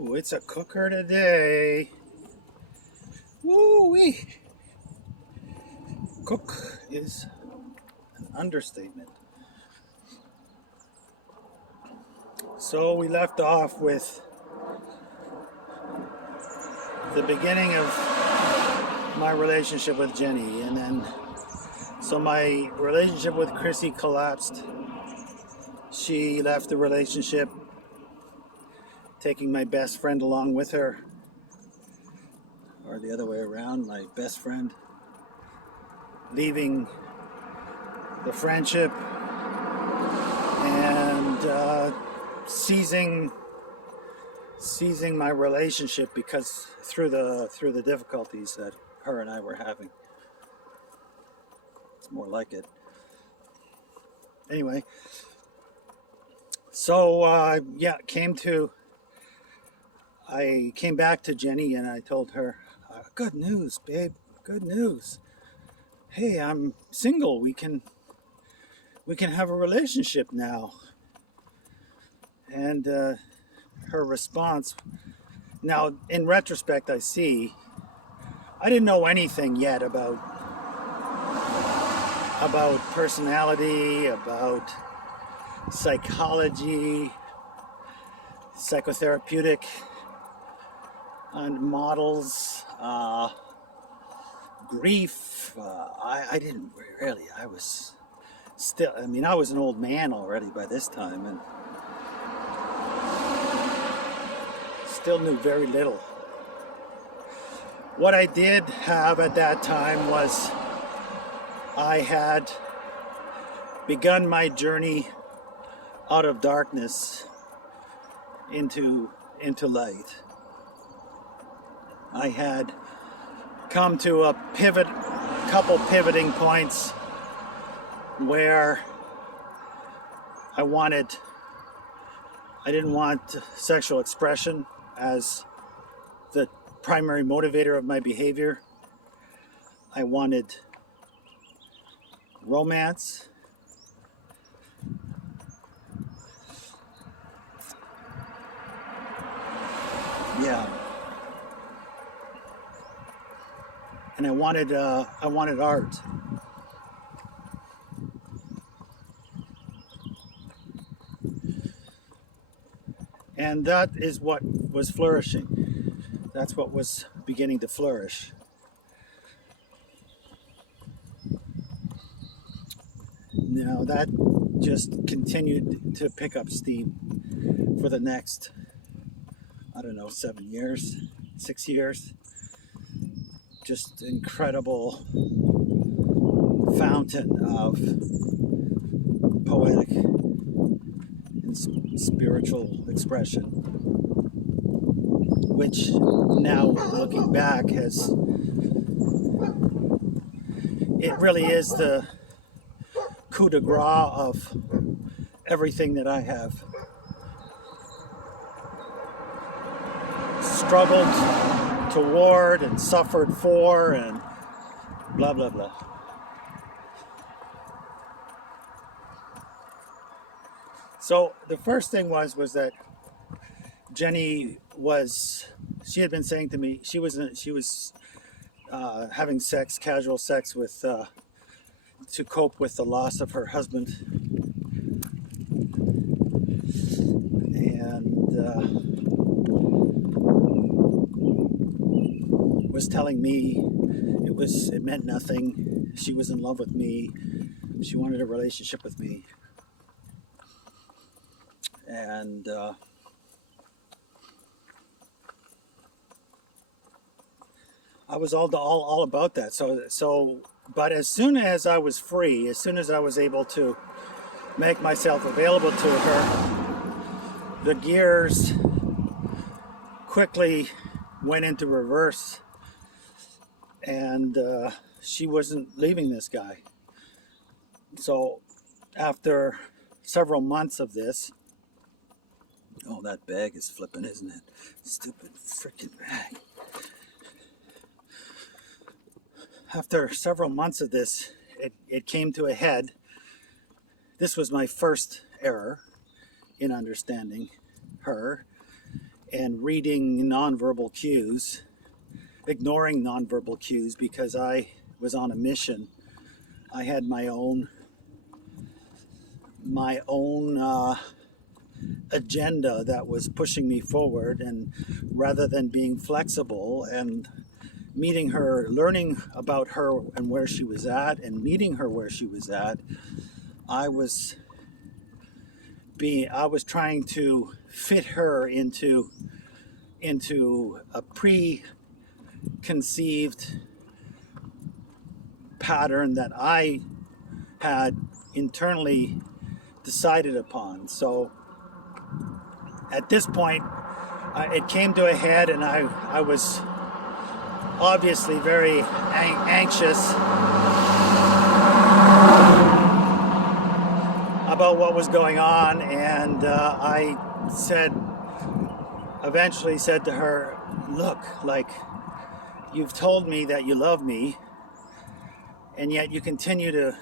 Ooh, it's a cooker today. Woo-wee. Cook is an understatement. So we left off with the beginning of my relationship with Jenny, and then so my relationship with Chrissy collapsed. She left the relationship, taking my best friend along with her, or the other way around, my best friend leaving the friendship and seizing my relationship because through the difficulties that her and I were having. It's more like it. Anyway, so I came back to Jenny and I told her, good news, babe, good news. Hey, I'm single. We can have a relationship now. And her response, now in retrospect, I see, I didn't know anything yet about personality, about psychology, psychotherapeutic and models, grief. I didn't really. I was still, I was an old man already by this time and still knew very little. What I did have at that time was I had begun my journey out of darkness into light. I had come to a couple pivoting points where I didn't want sexual expression as the primary motivator of my behavior. I wanted romance. Yeah. And I wanted art. And that is what was flourishing. That's what was beginning to flourish. Now that just continued to pick up steam for the next, 7 years, 6 years. Just incredible fountain of poetic and spiritual expression, which now looking back it really is the coup de grace of everything that I have struggled toward and suffered for and blah blah blah. So the first thing was that Jenny she had been saying to me she was having casual sex with to cope with the loss of her husband, and was telling me it meant nothing. She was in love with me. She wanted a relationship with me, and I was all about that. So, but as soon as I was free, as soon as I was able to make myself available to her, the gears quickly went into reverse, and she wasn't leaving this guy. So after several months of this, oh, that bag is flipping, isn't it? Stupid freaking bag. After several months of this, it came to a head. This was my first error in understanding her, and reading nonverbal cues, ignoring nonverbal cues because I was on a mission. I had my own agenda that was pushing me forward, and rather than being flexible and meeting her, learning about her and where she was at, and meeting her where she was at, I was trying to fit her into a preconceived pattern that I had internally decided upon. So at this point, it came to a head, and I was obviously very anxious about what was going on, and I eventually said to her, look, like, you've told me that you love me, and yet you continue to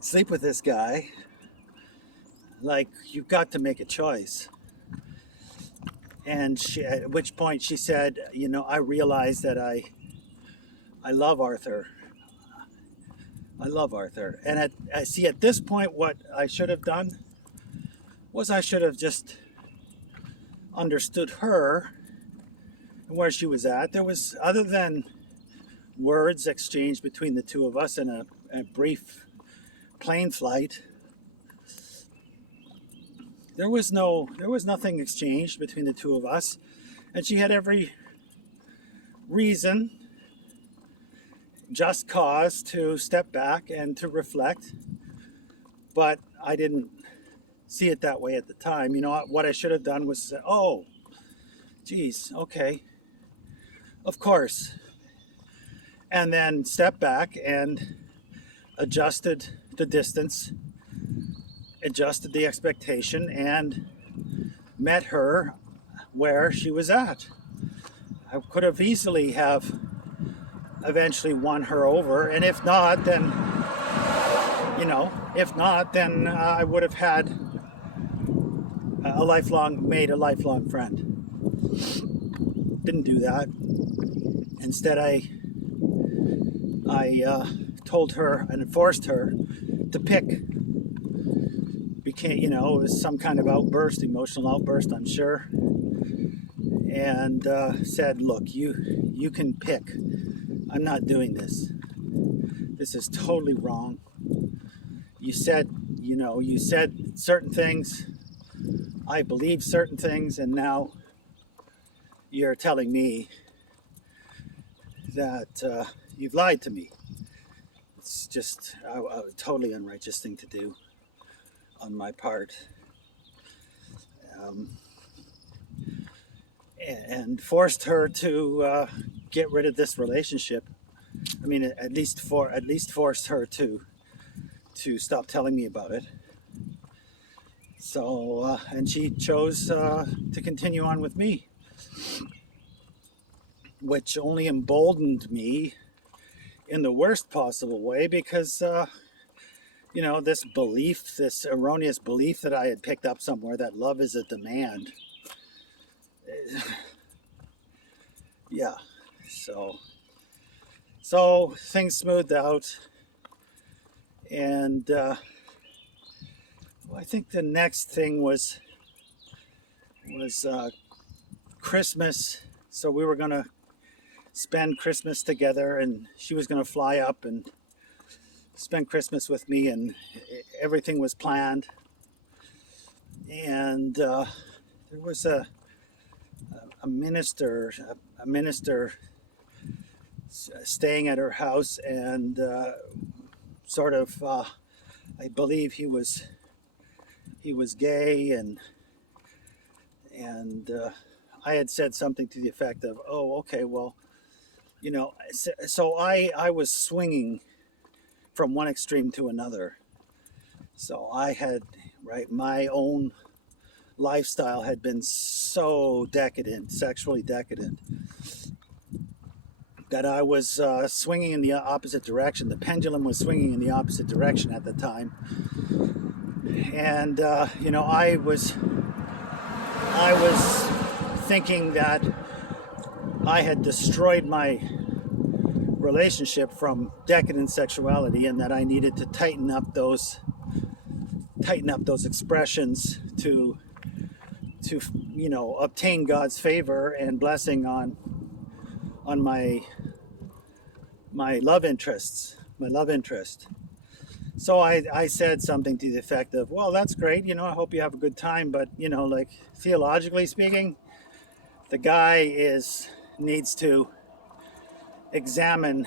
sleep with this guy. Like, you've got to make a choice. And at which point she said, I realized that I love Arthur. I love Arthur. And at this point, what I should have done was I should have just understood her and where she was at. There was, other than words exchanged between the two of us in a brief plane flight, there was nothing exchanged between the two of us, and she had every reason, just cause, to step back and to reflect. But I didn't see it that way at the time. What I should have done was say, oh, geez, okay, of course. And then step back and adjusted the distance, adjusted the expectation, and met her where she was at. I could have easily have eventually won her over, and if not, then I would have had made a lifelong friend. Didn't do that. Instead, I told her and forced her to pick. It was some kind of emotional outburst, I'm sure, and said, look, you can pick. I'm not doing this. This is totally wrong. You said certain things. I believe certain things, and now you're telling me that you've lied to me. It's just a totally unrighteous thing to do on my part. And forced her to get rid of this relationship. I mean, at least forced her to stop telling me about it. So, and she chose to continue on with me, which only emboldened me in the worst possible way, because this erroneous belief that I had picked up somewhere, that love is a demand. Yeah. So things smoothed out, and I think the next thing was Christmas. So we were gonna spend Christmas together, and she was gonna fly up and spend Christmas with me, and everything was planned. And there was a minister staying at her house, and I believe he was gay, and I had said something to the effect of, oh, okay, well, so I was swinging from one extreme to another. So I had, my own lifestyle had been so decadent, sexually decadent, that I was swinging in the opposite direction. The pendulum was swinging in the opposite direction at the time. And, I was I was thinking that I had destroyed my relationship from decadent sexuality, and that I needed to tighten up those expressions to obtain God's favor and blessing on my love interest. So I said something to the effect of, well, that's great, I hope you have a good time, but like, theologically speaking, the guy needs to examine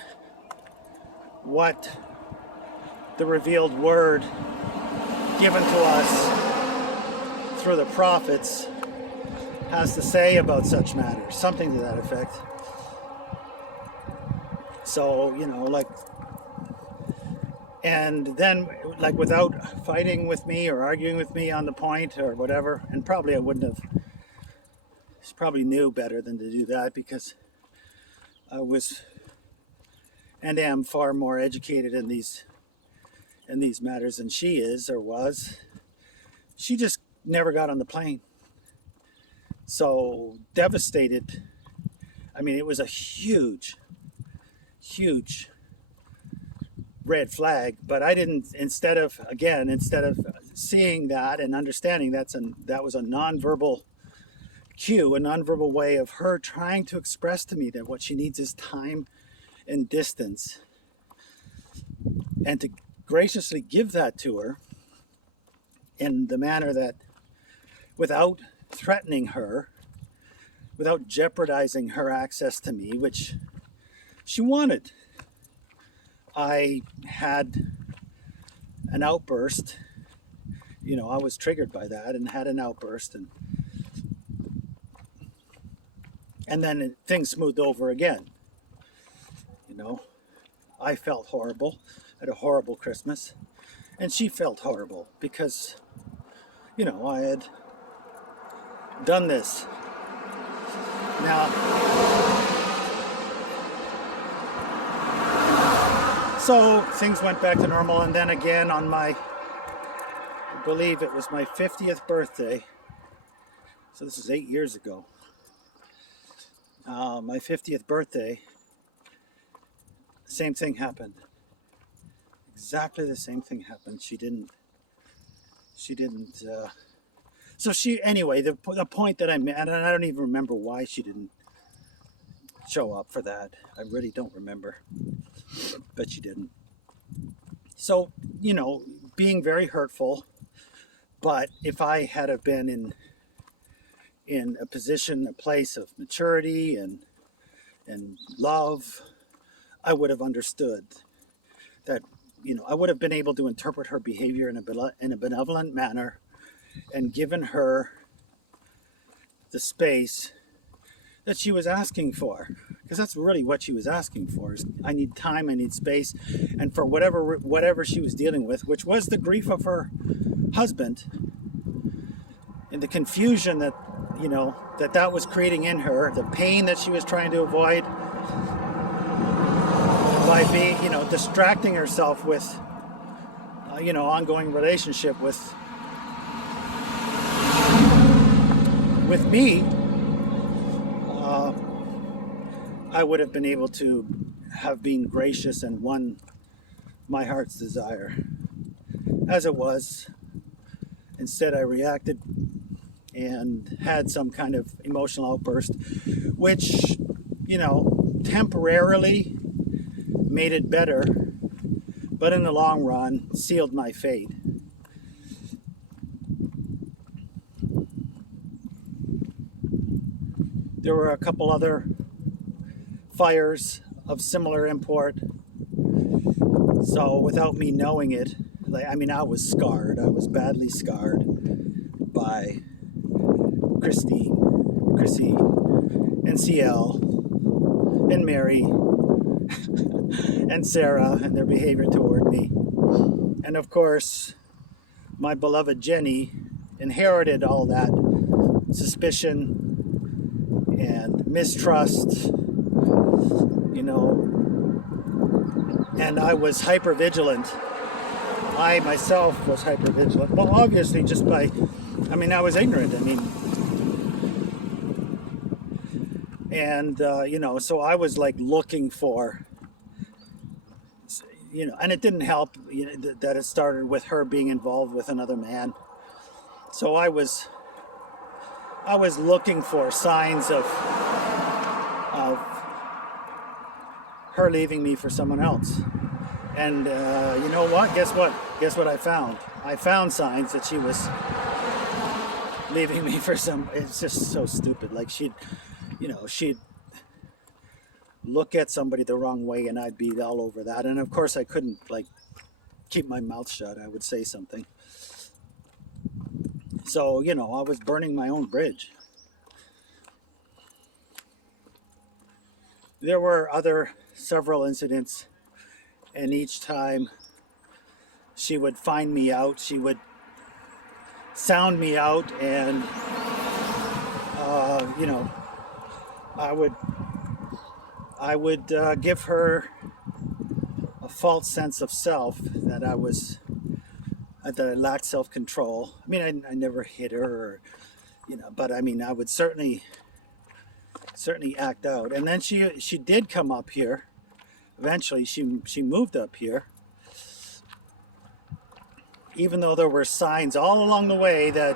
what the revealed word given to us through the prophets has to say about such matters, something to that effect. So, and then, like, without fighting with me or arguing with me on the point or whatever, and probably I wouldn't have, she probably knew better than to do that, because I was and am far more educated in these matters than she is or was. She just never got on the plane. So devastated. I mean, it was a huge red flag, but I didn't, instead of seeing that and understanding that was a nonverbal cue, a nonverbal way of her trying to express to me that what she needs is time and distance, and to graciously give that to her in the manner that, without threatening her, without jeopardizing her access to me, which she wanted. I had an outburst. I was triggered by that and had an outburst, and then things smoothed over again. I felt horrible. I had a horrible Christmas, and she felt horrible because, I had done this. Now, so things went back to normal, and then again on I believe it was my 50th birthday, so this is 8 years ago, my 50th birthday, same thing happened. Exactly the same thing happened. She didn't, so she, anyway, the point that I made, and I don't even remember why she didn't show up for that. I really don't remember, but she didn't. So, being very hurtful, but if I had have been in a place of maturity and love, I would have understood that, I would have been able to interpret her behavior in a benevolent manner and given her the space that she was asking for, because that's really what she was asking for. Is, I need time, I need space, and for whatever she was dealing with, which was the grief of her husband and the confusion that that was creating in her, the pain that she was trying to avoid by being, distracting herself with, ongoing relationship with me. I would have been able to have been gracious and won my heart's desire. As it was, instead I reacted and had some kind of emotional outburst, which, temporarily made it better, but in the long run sealed my fate. There were a couple other fires of similar import. So without me knowing it, I was scarred. I was badly scarred by Chrissy, and CL, and Mary, and Sarah, and their behavior toward me. And of course, my beloved Jenny inherited all that suspicion and mistrust, and I was hyper vigilant. I myself was hyper vigilant. Well, obviously, just by, I was ignorant. And so I was like looking for, and it didn't help, that it started with her being involved with another man. So I was looking for signs of her leaving me for someone else. And you know what? Guess what? Guess what I found? I found signs that she was leaving me for some. It's just so stupid. Like she'd look at somebody the wrong way, and I'd be all over that. And of course, I couldn't like keep my mouth shut. I would say something. So I was burning my own bridge. There were several incidents, and each time she would find me out. She would sound me out, and I would give her a false sense of self that I lacked self-control. I mean, I never hit her, or, but I mean, I would certainly act out. And then she did come up here. Eventually, she moved up here, even though there were signs all along the way that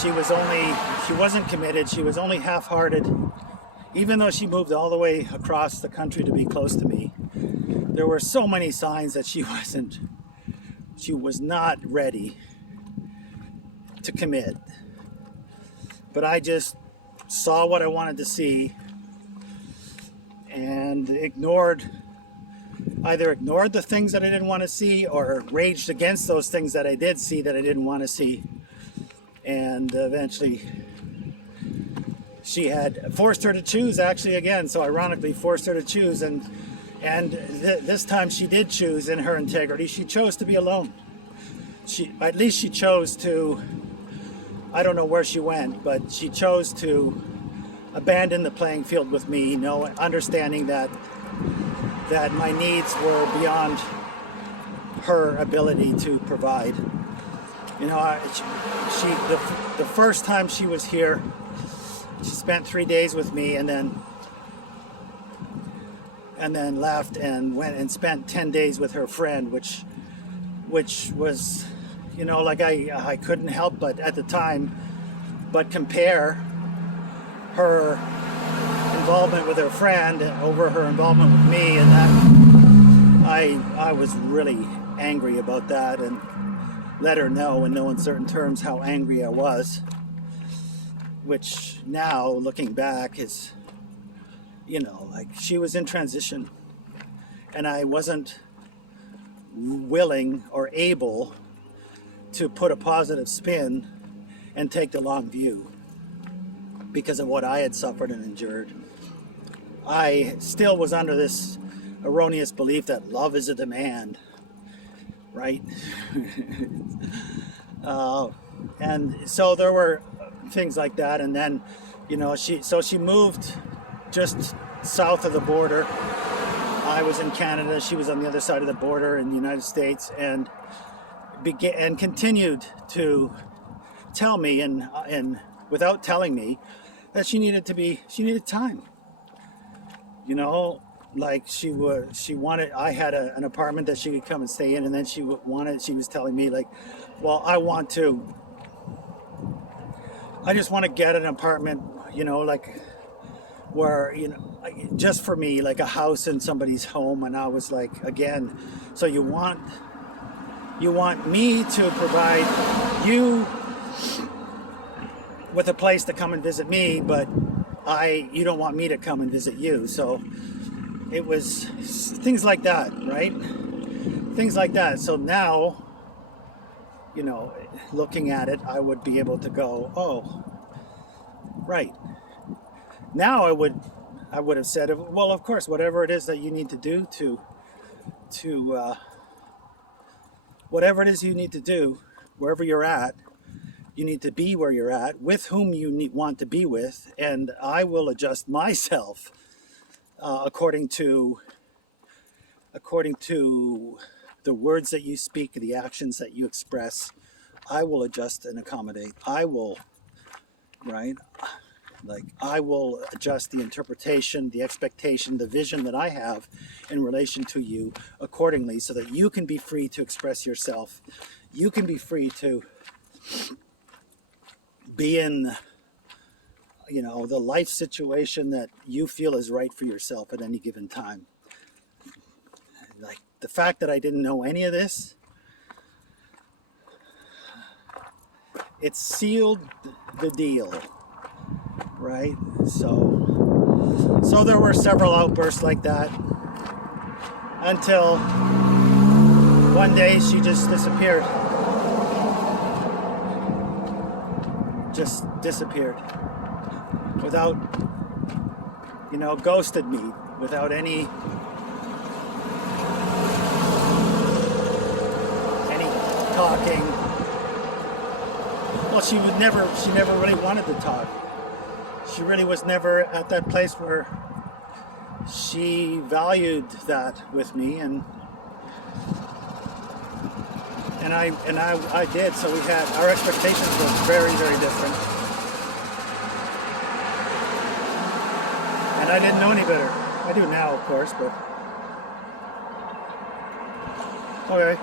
she wasn't committed. She was only half-hearted. Even though she moved all the way across the country to be close to me, there were so many signs that she was not ready to commit. But I just saw what I wanted to see and either ignored the things that I didn't want to see, or raged against those things that I did see that I didn't want to see. And eventually she had forced her to choose, actually, again. So ironically, forced her to choose, and this time she did choose in her integrity. She chose to be alone. At least she chose to, I don't know where she went, but she chose to abandon the playing field with me, understanding that my needs were beyond her ability to provide. The first time she was here, she spent 3 days with me, and then left and went and spent 10 days with her friend, which was, like I couldn't help but at the time but compare her involvement with her friend over her involvement with me, and that I was really angry about that, and let her know in no uncertain terms how angry I was, which now looking back is, like she was in transition, and I wasn't willing or able to put a positive spin and take the long view because of what I had suffered and endured. I still was under this erroneous belief that love is a demand, right? And so there were things like that, and then she moved just south of the border. I was in Canada, she was on the other side of the border in the United States, and continued to tell me, and without telling me, that she needed time. Like she wanted, I had an apartment that she could come and stay in, and then she was telling me, like, well, I just want to get an apartment, like where, just for me, like a house in somebody's home. And I was like, again, so you want me to provide you with a place to come and visit me, but you don't want me to come and visit you. So it was things like that, right? Things like that. So now, looking at it, I would be able to go, oh, right. Now I would have said, well, of course, whatever it is that you need to do whatever it is you need to do, wherever you're at, you need to be where you're at, with whom you want to be with, and I will adjust myself according to the words that you speak, the actions that you express. I will adjust and accommodate. I will, right? Like, I will adjust the interpretation, the expectation, the vision that I have in relation to you accordingly, so that you can be free to express yourself. You can be free to be in, the life situation that you feel is right for yourself at any given time. Like, the fact that I didn't know any of this, it sealed the deal, right? So there were several outbursts like that until one day she just disappeared. Just disappeared without, ghosted me without any talking. Well, she never really wanted to talk. She really was never at that place where she valued that with me, and I did. So our expectations were very, very different, and I didn't know any better. I do now, of course, but okay.